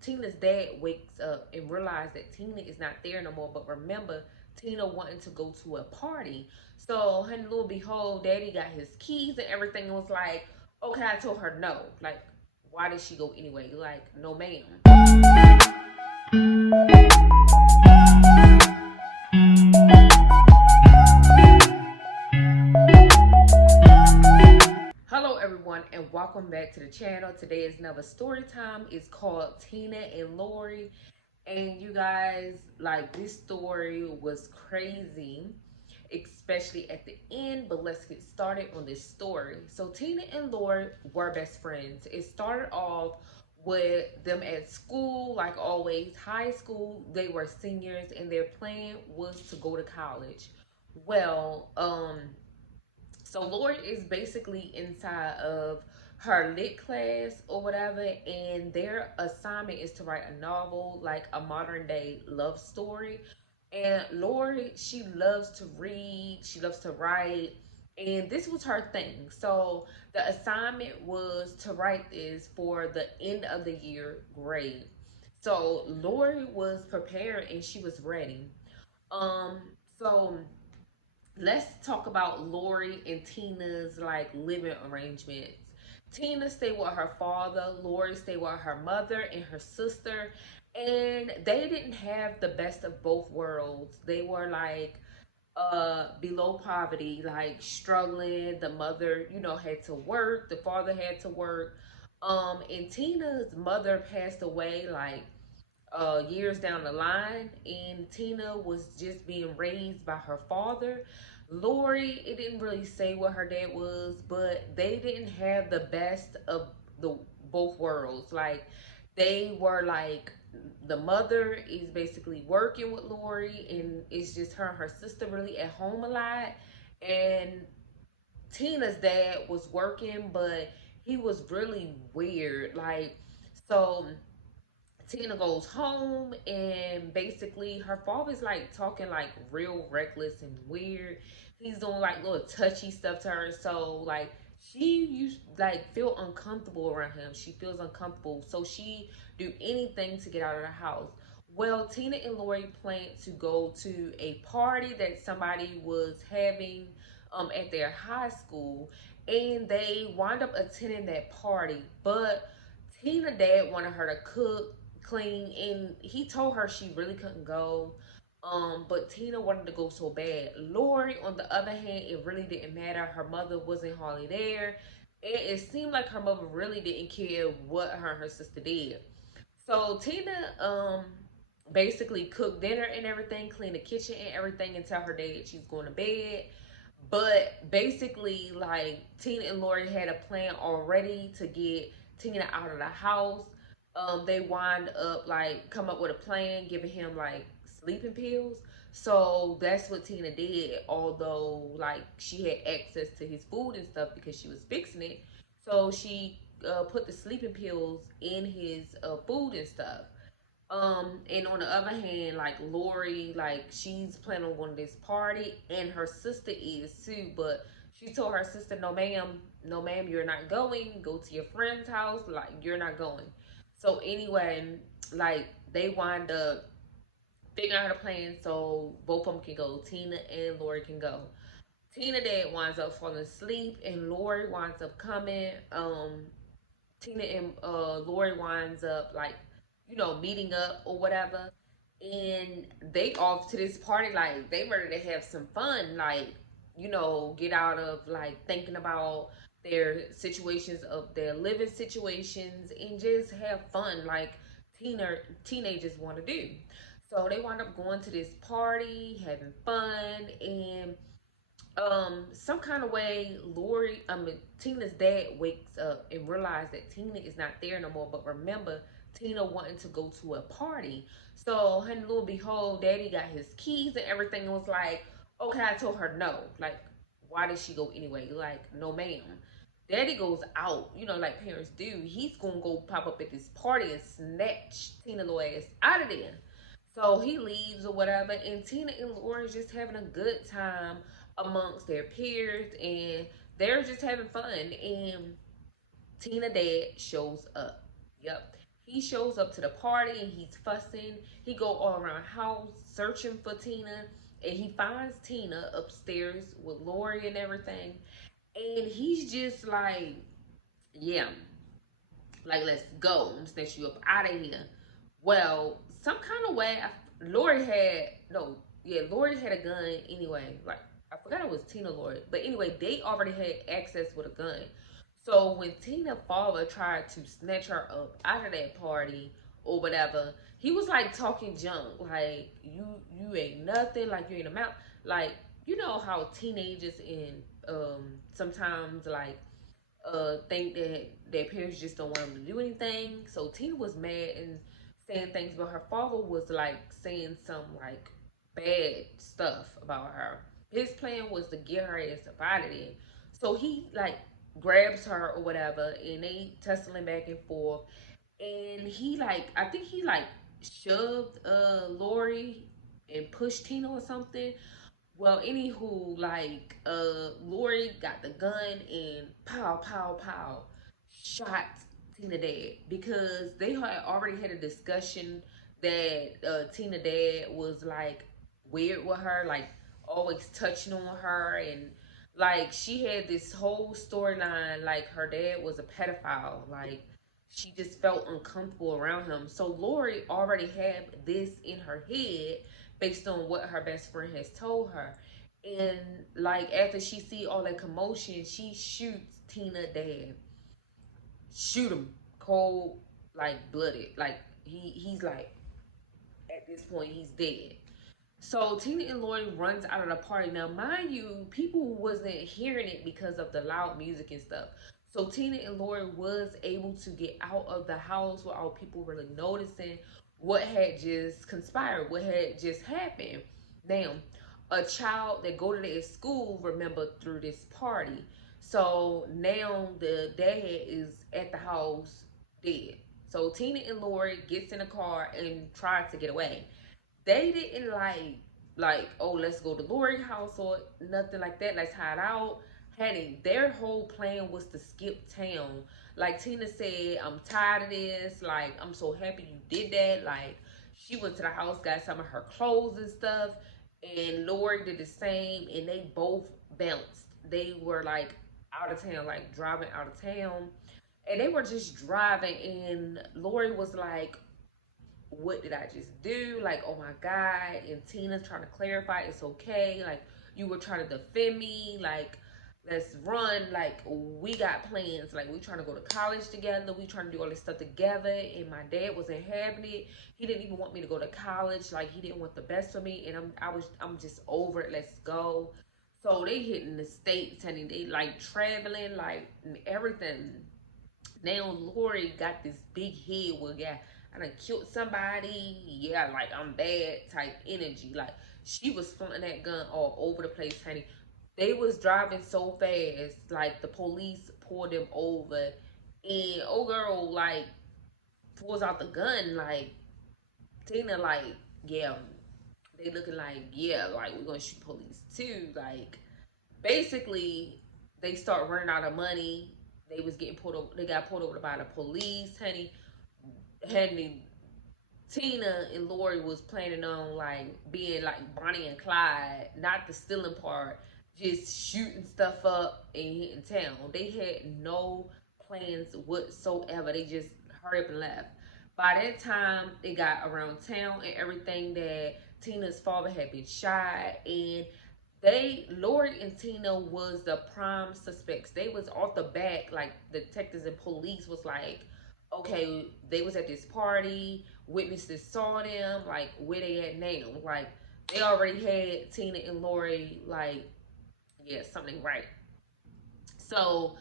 Tina's dad wakes up and realizes that Tina is not there no more. But remember, Tina wanted to go to a party. So, honey, little behold, Daddy got his keys and everything. And was like, okay, I told her no. Like, why did she go anyway? Like, no, ma'am. Hello everyone and welcome back to the channel. Today is another story time. It's called Tina and Lori. And you guys, like, this story was crazy, especially at the end. But let's get started on this story. So Tina and Lori were best friends. It started off with them at school, like always, high school. They were seniors and their plan was to go to college. Well, so Lori is basically inside of her lit class or whatever, and their assignment is to write a novel, like a modern day love story. And Lori, she loves to read, she loves to write, and this was her thing. So the assignment was to write this for the end of the year grade. So Lori was prepared and she was ready. Um, so let's talk about Lori and Tina's like living arrangements. Tina stayed with her father, Lori stayed with her mother and her sister, and they didn't have the best of both worlds. They were like below poverty, like struggling. The mother, had to work, the father had to work. And Tina's mother passed away like years down the line, and Tina was just being raised by her father. Lori, it didn't really say what her dad was, but they didn't have the best of the both worlds. Like, they were like, the mother is basically working with Lori, and it's just her and her sister really at home a lot. And Tina's dad was working, but he was really weird. Like, so Tina goes home and basically her father's like talking like real reckless and weird. He's doing like little touchy stuff to her. So like she used like feel uncomfortable around him. She feels uncomfortable. So she do anything to get out of the house. Well, Tina and Lori planned to go to a party that somebody was having at their high school, and they wind up attending that party. But Tina dad wanted her to cook, clean, and he told her she really couldn't go. But Tina wanted to go so bad. Lori, on the other hand, it really didn't matter. Her mother wasn't hardly there. It seemed like her mother really didn't care what her and her sister did. So Tina basically cooked dinner and everything, cleaned the kitchen and everything, and tell her dad she's going to bed. But basically, like, Tina and Lori had a plan already to get Tina out of the house. They wind up like come up with a plan, giving him like sleeping pills. So that's what Tina did. Although like she had access to his food and stuff because she was fixing it, so she put the sleeping pills in his food and stuff. And on the other hand, like Lori, like she's planning on going to this party, and her sister is too. But she told her sister, "No, ma'am, no, ma'am, you're not going. Go to your friend's house. Like you're not going." So anyway, like they wind up figuring out a plan so both of them can go. Tina and Lori can go. Tina dad winds up falling asleep, and Lori winds up coming. Tina and Lori winds up like, meeting up or whatever. And they off to this party, like they ready to have some fun, like, get out of like thinking about their situations of their living situations and just have fun like teenagers want to do. So they wind up going to this party, having fun, and some kind of way Tina's dad wakes up and realizes that Tina is not there no more. But remember, Tina wanting to go to a party. So honey, little behold, Daddy got his keys and everything and was like, okay, I told her no. Like, why did she go anyway? Like, no, ma'am. Daddy goes out, like parents do. He's gonna go pop up at this party and snatch Tina little ass out of there. So he leaves or whatever, and Tina and Lauren just having a good time amongst their peers, and they're just having fun. And Tina dad shows up. Yep. He shows up to the party and he's fussing. He go all around the house searching for Tina, and he finds Tina upstairs with Lori and everything. And he's just like, yeah, like, let's go. I'm snatch you up out of here. Well, some kind of way, Lori had, no, yeah, Lori had a gun anyway. Like, I forgot it was Tina Lori. But anyway, they already had access with a gun. So when Tina father tried to snatch her up out of that party or whatever, he was like talking junk. Like, you ain't nothing. Like, you ain't a mouth. Like, you know how teenagers and sometimes like think that their parents just don't want them to do anything. So Tina was mad and saying things, but her father was like saying some like bad stuff about her. His plan was to get her ass up out of there. So he like grabs her or whatever, and they tussling back and forth. And he like, I think he like shoved Lori and pushed Tina or something. Well, anywho, like Lori got the gun and pow, pow, pow, shot Tina dad because they had already had a discussion that Tina dad was like weird with her, like always touching on her, and like she had this whole storyline like her dad was a pedophile, like she just felt uncomfortable around him. So Lori already had this in her head based on what her best friend has told her. And like after she see all that commotion, she shoots Tina dad. Shoot him cold, like blooded. Like he's like at this point he's dead. So Tina and Lori runs out of the party. Now, mind you, people wasn't hearing it because of the loud music and stuff. So Tina and Lori was able to get out of the house without people really noticing what had just conspired, what had just happened. Now, a child that go to their school remembered through this party. So now the dad is at the house dead. So Tina and Lori gets in a car and tries to get away. They didn't like, oh, let's go to Lori's house or nothing like that. Let's hide out. Honey, their whole plan was to skip town. Like Tina said, I'm tired of this. Like, I'm so happy you did that. Like, she went to the house, got some of her clothes and stuff, and Lori did the same, and they both bounced. They were like out of town, like driving out of town, and they were just driving, and Lori was like, what did I just do? Like, oh my God. And Tina's trying to clarify it's okay. Like, you were trying to defend me. Like, let's run. Like, we got plans. Like, we trying to go to college together. We trying to do all this stuff together. And my dad wasn't having it. He didn't even want me to go to college. Like, he didn't want the best for me. And I'm just over it. Let's go. So they hitting the states and they like traveling, like everything. Now Lori got this big head where, yeah, I done killed somebody. Yeah, like I'm bad type energy. Like she was fronting that gun all over the place, honey. They was driving so fast, like the police pulled them over, and old girl like pulls out the gun, like Tina, like, yeah, they looking like, yeah, like we're gonna shoot police too. Like basically, they start running out of money. They was getting pulled over. They got pulled over by the police, honey. Honey, Tina and Lori was planning on like being like Bonnie and Clyde, not the stealing part, just shooting stuff up and hitting town. They had no plans whatsoever. They just hurry up and left. By that time, it got around town and everything that Tina's father had been shot, and Lori and Tina was the prime suspects. They was off the back, like the detectives and police was like, okay, they was at this party, witnesses saw them, like where they at now. Like they already had Tina and Lori like, yeah, something right. So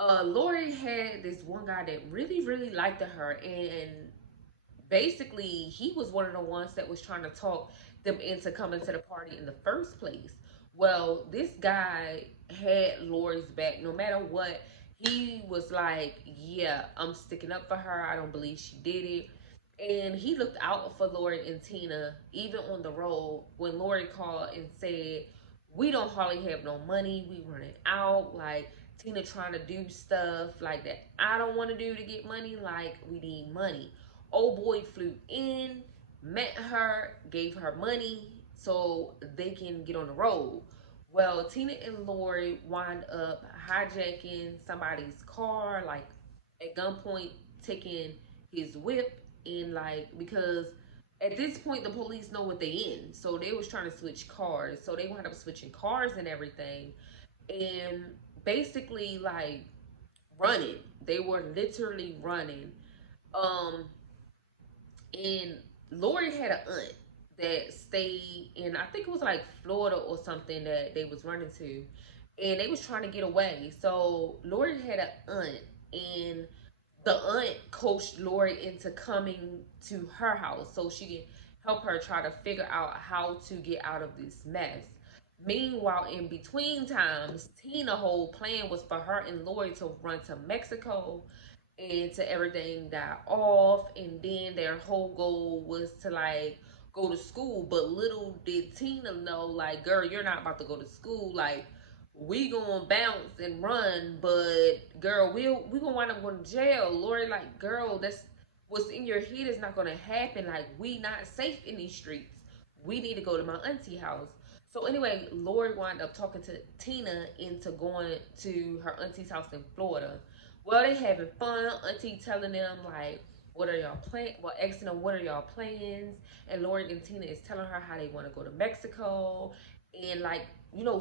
Lori had this one guy that really, really liked her, and basically he was one of the ones that was trying to talk them into coming to the party in the first place. Well, this guy had Lori's back no matter what. He was like, yeah, I'm sticking up for her. I don't believe she did it. And he looked out for Lori and Tina even on the road when Lori called and said, we don't hardly have no money, we running out, like Tina trying to do stuff like that I don't want to do to get money, like we need money. old boy flew in, met her, gave her money so they can get on the road. Well, Tina and Lori wind up hijacking somebody's car, like at gunpoint, taking his whip, and like because at this point the police know what they in, so they was trying to switch cars, so they wound up switching cars and everything, and basically like running. They were literally running. Um, and Lori had an aunt that stayed in, I think it was like Florida or something that they was running to, and they was trying to get away. So Lori had an aunt, and the aunt coached Lori into coming to her house so she can help her try to figure out how to get out of this mess. Meanwhile, in between times, Tina's whole plan was for her and Lori to run to Mexico and to everything got off, and then their whole goal was to like go to school. But little did Tina know, like, girl, you're not about to go to school. Like, we gonna bounce and run, but girl, we gonna wind up going to jail. Lori, like, girl, that's what's in your head is not gonna happen. Like, we not safe in these streets. We need to go to my auntie house. So anyway, Lori wound up talking to Tina into going to her auntie's house in Florida. Well, they having fun. Auntie telling them like, what are y'all plan? Well, asking them what are y'all plans, and Lori and Tina is telling her how they want to go to Mexico and like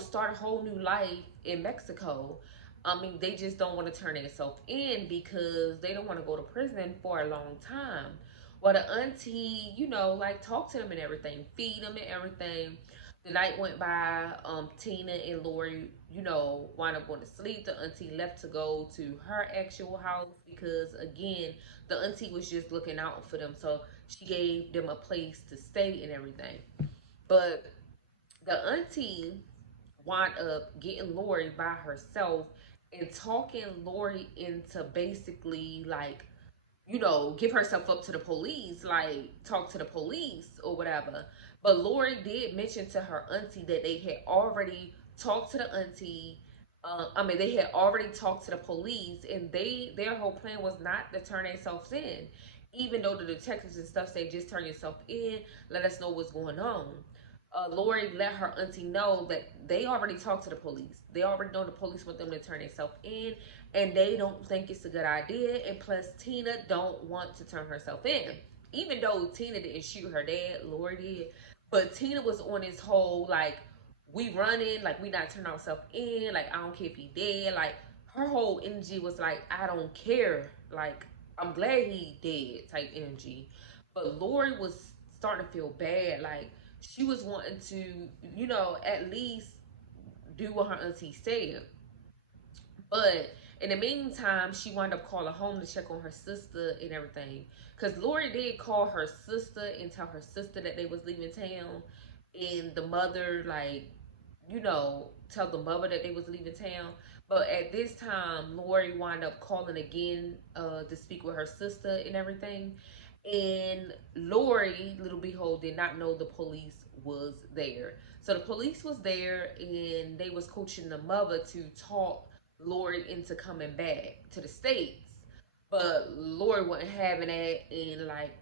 start a whole new life in Mexico. I mean, they just don't want to turn themselves in because they don't want to go to prison for a long time. Well, the auntie, like talk to them and everything, feed them and everything. The night went by. Tina and Lori, wind up going to sleep. The auntie left to go to her actual house because, again, the auntie was just looking out for them. So she gave them a place to stay and everything. But the auntie wound up getting Lori by herself and talking Lori into basically like give herself up to the police, like talk to the police or whatever. But Lori did mention to her auntie that they had already talked to the auntie. They had already talked to the police, and their whole plan was not to turn themselves in, even though the detectives and stuff say just turn yourself in, let us know what's going on. Lori let her auntie know that they already talked to the police. They already know the police want them to turn themselves in, and they don't think it's a good idea. And plus, Tina don't want to turn herself in, even though Tina didn't shoot her dad, Lori did. But Tina was on this whole like, we running, like we not turning ourselves in, like I don't care if he dead. Like her whole energy was like, I don't care, like I'm glad he dead type energy. But Lori was starting to feel bad, like she was wanting to, at least do what her auntie said. But in the meantime, she wound up calling home to check on her sister and everything. Cause Lori did call her sister and tell her sister that they was leaving town, and the mother like, tell the mother that they was leaving town. But at this time, Lori wound up calling again to speak with her sister and everything. And Lori, little behold, did not know the police was there. So the police was there, and they was coaching the mother to talk Lori into coming back to the States. But Lori wasn't having that, and like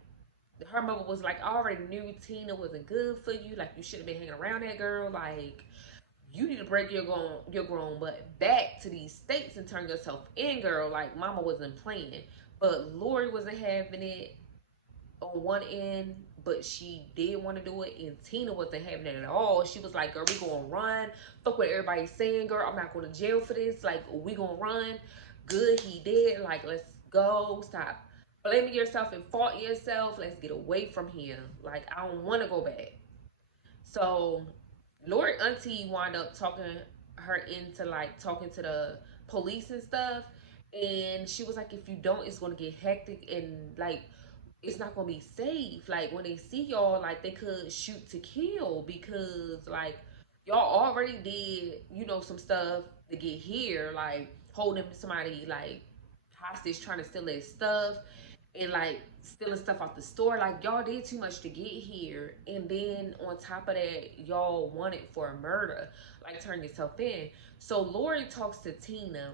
her mother was like, I already knew Tina wasn't good for you. Like you shouldn't have been hanging around that girl. Like you need to break your grown butt back to these states and turn yourself in, girl. Like mama wasn't playing. But Lori wasn't having it on one end, but she did want to do it, and Tina wasn't having it at all. She was like, girl, we gonna run. Fuck what everybody's saying, girl. I'm not going to jail for this. Like, we gonna run. Good, he did. Like, let's go. Stop blaming yourself and faulting yourself. Let's get away from here. Like, I don't want to go back. So Lori auntie wound up talking her into like talking to the police and stuff. And she was like, if you don't, it's gonna get hectic and like it's not gonna be safe. Like when they see y'all, like they could shoot to kill because like y'all already did, some stuff to get here, like holding somebody like hostage, trying to steal their stuff and like stealing stuff off the store. Like y'all did too much to get here, and then on top of that, y'all wanted for a murder, like turn yourself in. So Lori talks to Tina.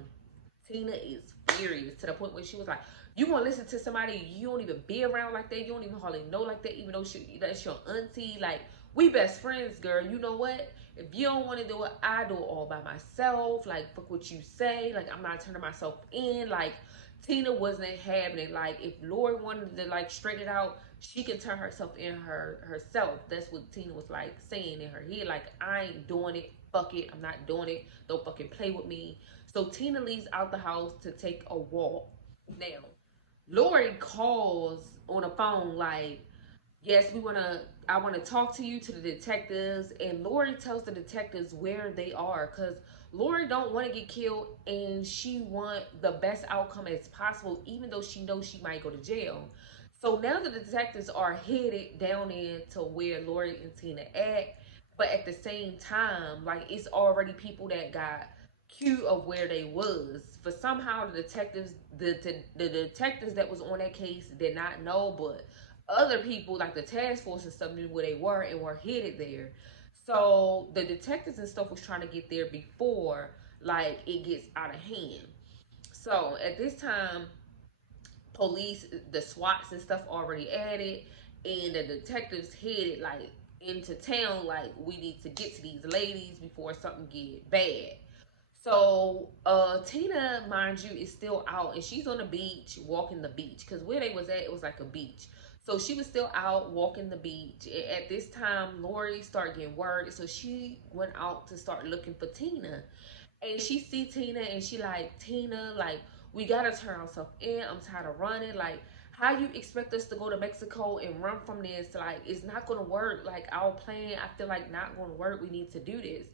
Tina is furious to the point where she was like, You gonna listen to somebody you don't even be around like that, you don't even hardly know like that, even though that's your auntie. Like, we best friends, girl. You know what? If you don't want to do it, I do it all by myself. Like, fuck what you say. Like, I'm not turning myself in. Like, Tina wasn't having it. Like, if Lori wanted to like straighten it out, she can turn herself in herself. That's what Tina was like saying in her head. Like, I ain't doing it. Fuck it. I'm not doing it. Don't fucking play with me. So Tina leaves out the house to take a walk. Now, Lori calls on the phone like, yes, I wanna talk to you, to the detectives. And Lori tells the detectives where they are, because Lori don't want to get killed, and she want the best outcome as possible, even though she knows she might go to jail. So now the detectives are headed down into where Lori and Tina at, but at the same time, like, it's already people that got cue of where they was. For somehow the detectives that was on that case did not know, but other people like the task force and stuff knew where they were and were headed there. So the detectives and stuff was trying to get there before like it gets out of hand. So at this time, police, the SWATs and stuff already at it, and the detectives headed like into town. Like, we need to get to these ladies before something get bad. So Tina, mind you, is still out, and she's on the beach walking the beach, because where they was at, it was like a beach. So she was still out walking the beach. At this time, Lori started getting worried, so she went out to start looking for Tina. And she see Tina, and she like, Tina, like, we gotta turn ourselves in. I'm tired of running. Like, how you expect us to go to Mexico and run from this? Like, it's not gonna work. Like, our plan, I feel like, not gonna work. We need to do this.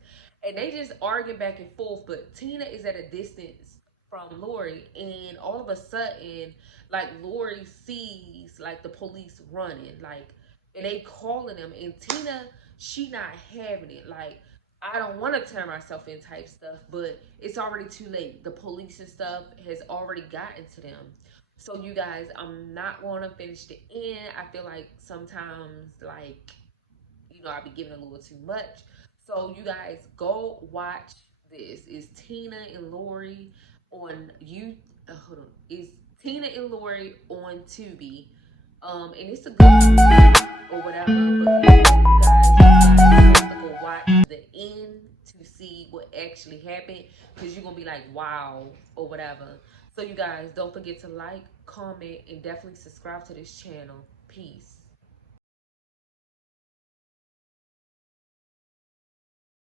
And they just arguing back and forth. But Tina is at a distance from Lori, and all of a sudden, like, Lori sees like the police running, like, and they calling them, and Tina, she not having it. Like, I don't want to turn myself in type stuff, but it's already too late. The police and stuff has already gotten to them. So you guys, I'm not going to finish the end. I feel like sometimes, like, I be giving a little too much. So you guys, go watch this. It's Tina and Lori on you. Hold on, it's Tina and Lori on Tubi. And it's a good movie or whatever. But you guys have to go watch the end to see what actually happened, because you're gonna be like, wow, or whatever. So you guys, don't forget to like, comment, and definitely subscribe to this channel. Peace.